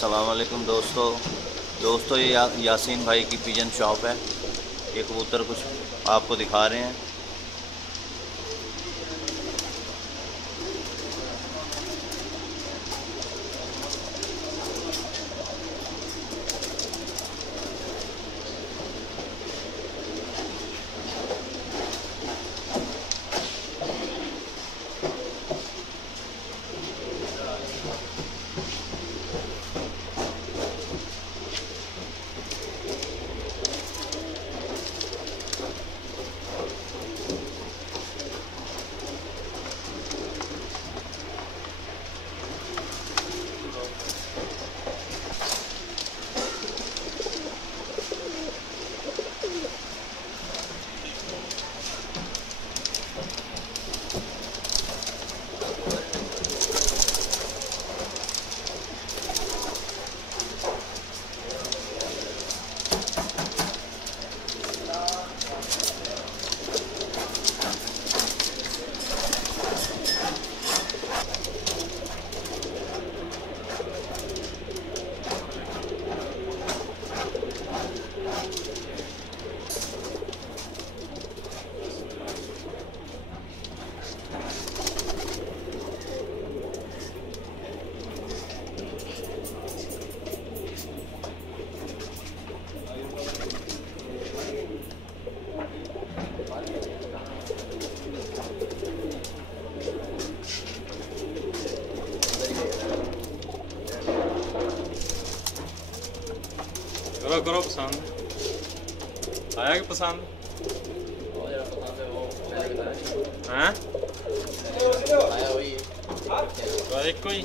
अस्सलाम वालेकुम दोस्तों ये यासीन भाई की पिजन शॉप है। ये कबूतर कुछ आपको दिखा रहे हैं। करो करो पसंद आया कि पसंद हैं? तो एक कोई